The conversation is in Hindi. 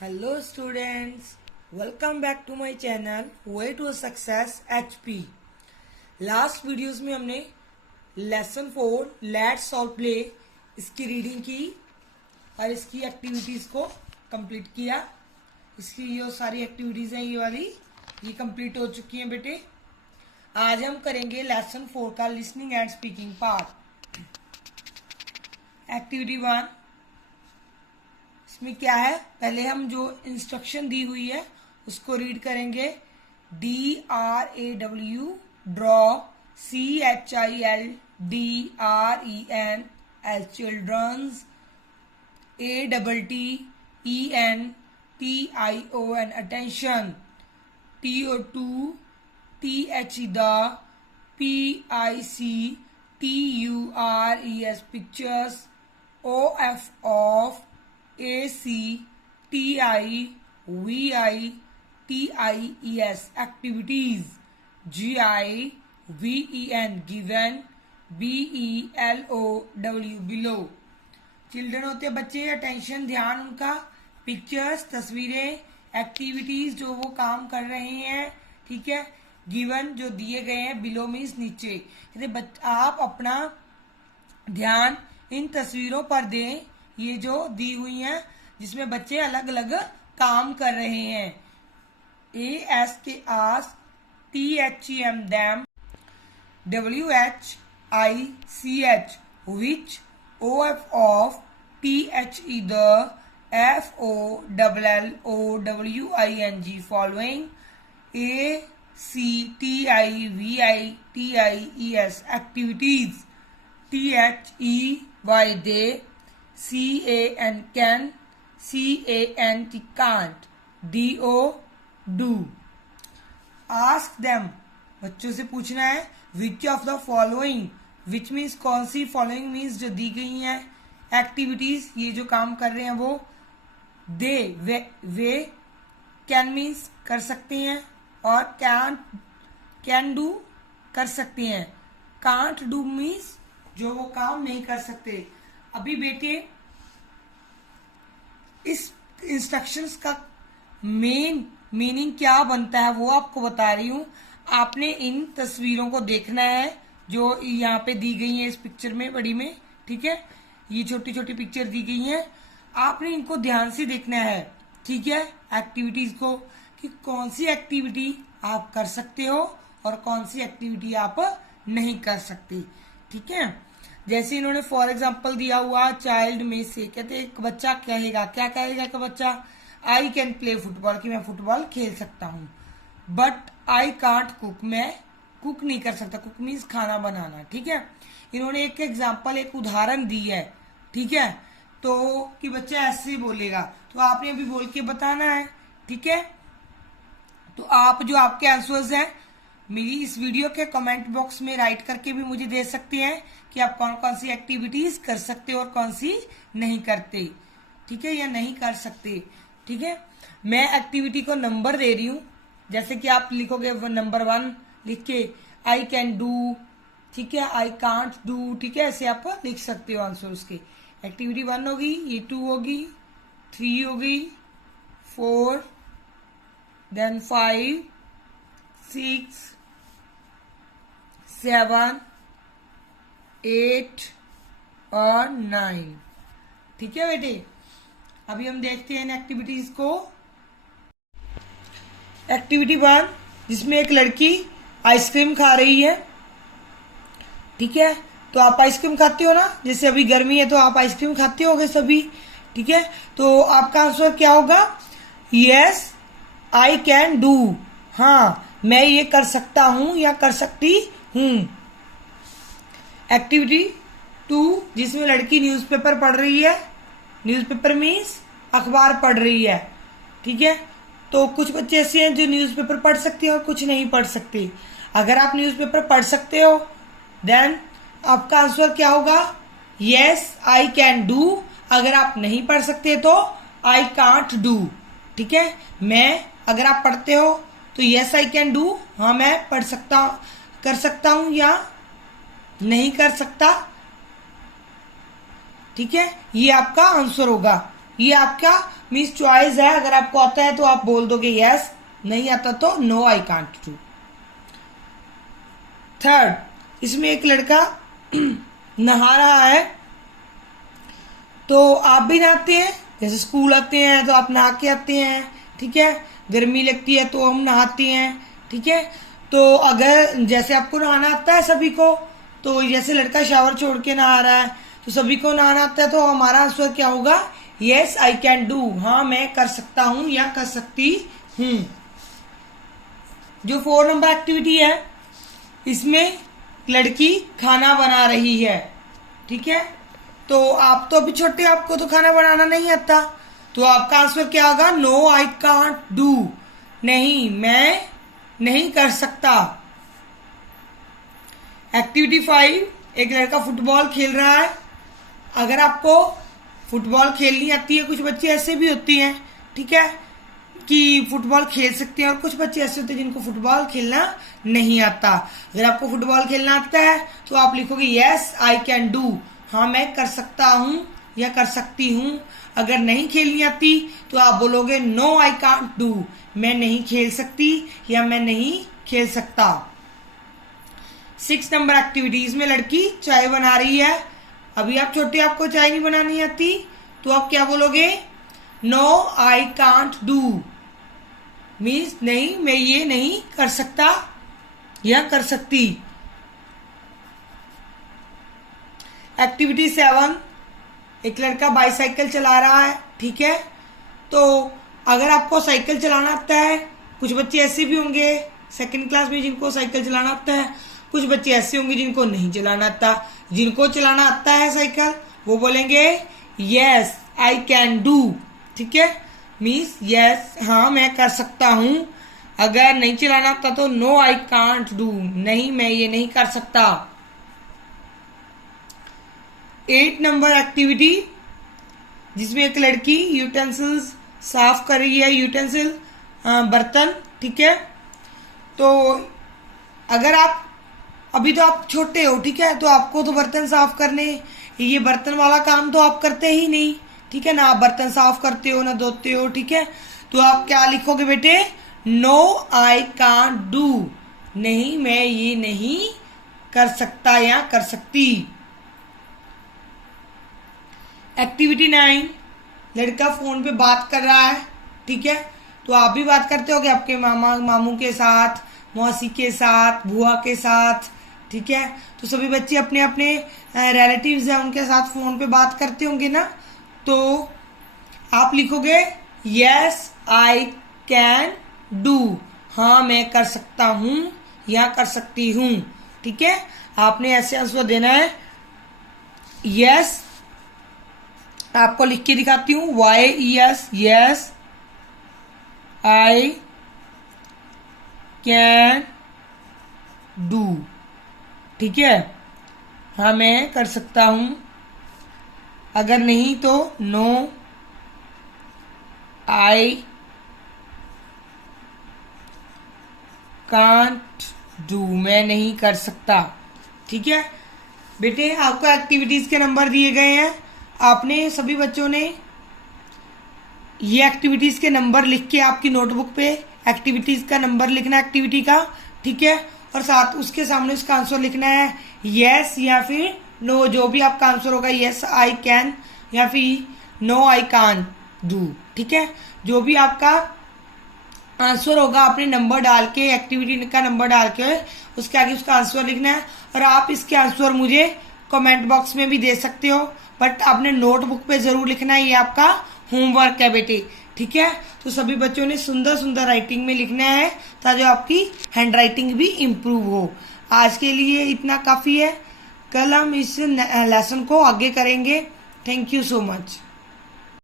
Hello students, welcome back to my channel Way to Success HP। Last videos में हमने लेसन 4 लेट्स सॉल्व प्ले इसकी रीडिंग की और इसकी एक्टिविटीज को कंप्लीट किया। इसकी ये सारी एक्टिविटीज हैं ये कंप्लीट हो चुकी हैं बेटे। आज हम करेंगे लेसन 4 का listening and speaking part. Activity 1 इसमें क्या है, पहले हम जो इंस्ट्रक्शन दी हुई है उसको रीड करेंगे। DRAW draw CHILDREN childrens ATTENTION attention TO2 THE PICTURES pictures OF of ACTIVITIES activities GIVEN given BELOW below। Children होते हैं बच्चे, अटेंशन ध्यान उनका, पिक्चर्स तस्वीरें, एक्टिविटीज जो वो काम कर रहे हैं, ठीक है, गिवन जो दिए गए हैं, बिलो मीन्स नीचे। आप अपना ध्यान इन तस्वीरों पर दें, ये जो दी हुई हैं जिसमें बच्चे अलग अलग काम कर रहे हैं। ASK ask, THEM them, WHICH which, OF of, THE the, FOLLOWING following, ACTIVITIES activities, THEY they, CAN can, CANT can't, DO do। Ask them बच्चों से पूछना है which of the following, which means कौन सी, फॉलोइंग मीन्स जो दी गई हैं, एक्टिविटीज ये जो काम कर रहे हैं वो, दे वे कैन मीन्स कर सकते हैं और कैन डू कर सकते हैं, कांट डू मीन्स जो वो काम नहीं कर सकते। अभी बेटे इस इंस्ट्रक्शंस का मेन मीनिंग क्या बनता है वो आपको बता रही हूं। आपने इन तस्वीरों को देखना है जो यहाँ पे दी गई है इस पिक्चर में बड़ी में, ठीक है, ये छोटी छोटी पिक्चर दी गई हैं, आपने इनको ध्यान से देखना है, ठीक है, एक्टिविटीज को, कि कौन सी एक्टिविटी आप कर सकते हो और कौन सी एक्टिविटी आप नहीं कर सकते, ठीक है। जैसे इन्होंने फॉर एग्जाम्पल दिया हुआ चाइल्ड में से, कहते एक बच्चा कहेगा, क्या कहेगा कि बच्चा आई कैन प्ले फुटबॉल, कि मैं फुटबॉल खेल सकता हूँ, बट आई कांट कुक, मैं कुक नहीं कर सकता, कुक मीन्स खाना बनाना, ठीक है। इन्होंने एक एग्जाम्पल एक उदाहरण दी है, ठीक है, तो कि बच्चा ऐसे बोलेगा, तो आपने अभी बोल के बताना है, ठीक है। तो आप जो आपके आंसर्स हैं मेरी इस वीडियो के कमेंट बॉक्स में राइट करके भी मुझे दे सकते हैं कि आप कौन कौन सी एक्टिविटीज कर सकते हो और कौन सी नहीं करते, ठीक है, या नहीं कर सकते, ठीक है। मैं एक्टिविटी को नंबर दे रही हूं, जैसे कि आप लिखोगे नंबर 1 लिख के आई कैन डू, ठीक है, आई कांट डू, ठीक है, ऐसे आप लिख सकते हो आंसर उसके। एक्टिविटी 1 होगी, ये 2 होगी, 3 होगी, 4, देन 5, 6, 7, 8 और 9, ठीक है बेटे। अभी हम देखते हैं इन एक्टिविटीज को। एक्टिविटी 1 जिसमें एक लड़की आइसक्रीम खा रही है, ठीक है, तो आप आइसक्रीम खाते हो ना, जैसे अभी गर्मी है तो आप आइसक्रीम खाते होगे सभी, ठीक है, तो आपका आंसर क्या होगा, यस आई कैन डू, हाँ मैं ये कर सकता हूं या कर सकती हूं। एक्टिविटी 2 जिसमें लड़की न्यूज़पेपर पढ़ रही है, न्यूज़पेपर मीन्स अखबार पढ़ रही है, ठीक है, तो कुछ बच्चे ऐसे हैं जो न्यूज़पेपर पढ़ सकते हैं और कुछ नहीं पढ़ सकते। अगर आप न्यूज़पेपर पढ़ सकते हो देन आपका आंसर क्या होगा, यस आई कैन डू। अगर आप नहीं पढ़ सकते तो आई कांट डू, ठीक है। मैं, अगर आप पढ़ते हो तो यस आई कैन डू, हाँ मैं पढ़ सकता, कर सकता हूं या नहीं कर सकता, ठीक है, ये आपका आंसर होगा। ये आपका मीन्स चॉइस है, अगर आपको आता है तो आप बोल दोगे यस, नहीं आता तो no I can't do. Third, इसमें एक लड़का नहा रहा है, तो आप भी नहाते हैं, जैसे स्कूल आते हैं तो आप नहा के आते हैं, ठीक है, गर्मी लगती है तो हम नहाते हैं, ठीक है। तो अगर जैसे आपको नहाना आता है सभी को, तो जैसे लड़का शावर छोड़ के नहा रहा है तो सभी को नहाना आता है, तो हमारा आंसर क्या होगा, यस आई कैन डू, हाँ मैं कर सकता हूं या कर सकती हूं। जो 4 नंबर एक्टिविटी है, इसमें लड़की खाना बना रही है, ठीक है। तो आप तो अभी छोटे, आपको तो खाना बनाना नहीं आता, तो आपका आंसर क्या होगा, नो आई कांट डू, नहीं मैं नहीं कर सकता। एक्टिविटी 5, एक लड़का फुटबॉल खेल रहा है। अगर आपको फुटबॉल खेलनी आती है, कुछ बच्चे ऐसे भी होती हैं, ठीक है, कि फुटबॉल खेल सकते हैं, और कुछ बच्चे ऐसे होते हैं जिनको फुटबॉल खेलना नहीं आता। अगर आपको फुटबॉल खेलना आता है तो आप लिखोगे यस आई कैन डू, हाँ मैं कर सकता हूं या कर सकती हूं। अगर नहीं खेलनी आती तो आप बोलोगे नो आई कांट डू, मैं नहीं खेल सकती या मैं नहीं खेल सकता। 6 नंबर एक्टिविटीज में लड़की चाय बना रही है। अभी आप छोटे, आपको चाय नहीं बनानी आती, तो आप क्या बोलोगे, no I can't do, means नहीं मैं ये नहीं कर सकता या कर सकती। एक्टिविटी 7, एक लड़का बाईसाइकिल चला रहा है, ठीक है। तो अगर आपको साइकिल चलाना आता है, कुछ बच्चे ऐसे भी होंगे 2nd क्लास में जिनको साइकिल चलाना आता है, कुछ बच्चे ऐसे होंगे जिनको नहीं चलाना आता। जिनको चलाना आता है साइकिल, वो बोलेंगे यस आई कैन डू, ठीक है, मीन्स यस हाँ मैं कर सकता हूं। अगर नहीं चलाना आता तो नो आई कांट डू, नहीं मैं ये नहीं कर सकता। 8 नंबर एक्टिविटी, जिसमें एक लड़की यूटेंसिल्स साफ कर रही है, यूटेंसिल बर्तन, ठीक है। तो अगर आप अभी तो आप छोटे हो, ठीक है, तो आपको तो बर्तन साफ करने, ये बर्तन वाला काम तो आप करते ही नहीं, ठीक है ना, आप बर्तन साफ करते हो ना धोते हो, ठीक है। तो आप क्या लिखोगे बेटे, नो आई कांट डू, नहीं मैं ये नहीं कर सकता या कर सकती। एक्टिविटी 9, लड़का फोन पे बात कर रहा है, ठीक है। तो आप भी बात करते होगे आपके मामा मामू के साथ, मौसी के साथ, बुआ के साथ, ठीक है। तो सभी बच्चे अपने अपने रिलेटिव्स हैं उनके साथ फोन पे बात करते होंगे ना। तो आप लिखोगे यस आई कैन डू, हाँ मैं कर सकता हूं या कर सकती हूं, ठीक है। आपने ऐसे आंसर देना है। यस आपको लिख के दिखाती हूं, YES, yes I can do, ठीक है, हाँ मैं कर सकता हूं। अगर नहीं तो नो आई कांट डू, मैं नहीं कर सकता, ठीक है। बेटे आपको एक्टिविटीज के नंबर दिए गए हैं, आपने सभी बच्चों ने ये एक्टिविटीज के नंबर लिख के आपकी नोटबुक पे एक्टिविटीज का नंबर लिखना एक्टिविटी का, ठीक है, और साथ उसके सामने उसका आंसर लिखना है यस या फिर नो, जो भी आपका आंसर होगा, यस आई कैन या फिर नो आई कान डू, ठीक है। जो भी आपका आंसर होगा आपने नंबर डाल के, एक्टिविटी का नंबर डाल के उसके आगे उसका आंसर लिखना है, और आप इसके आंसर मुझे कमेंट बॉक्स में भी दे सकते हो, बट आपने नोटबुक पे जरूर लिखना है, ये आपका होमवर्क है बेटे, ठीक है। तो सभी बच्चों ने सुंदर सुंदर राइटिंग में लिखना है ताकि आपकी हैंड राइटिंग भी इम्प्रूव हो। आज के लिए इतना काफी है, कल हम इस लेसन को आगे करेंगे। Thank you so much.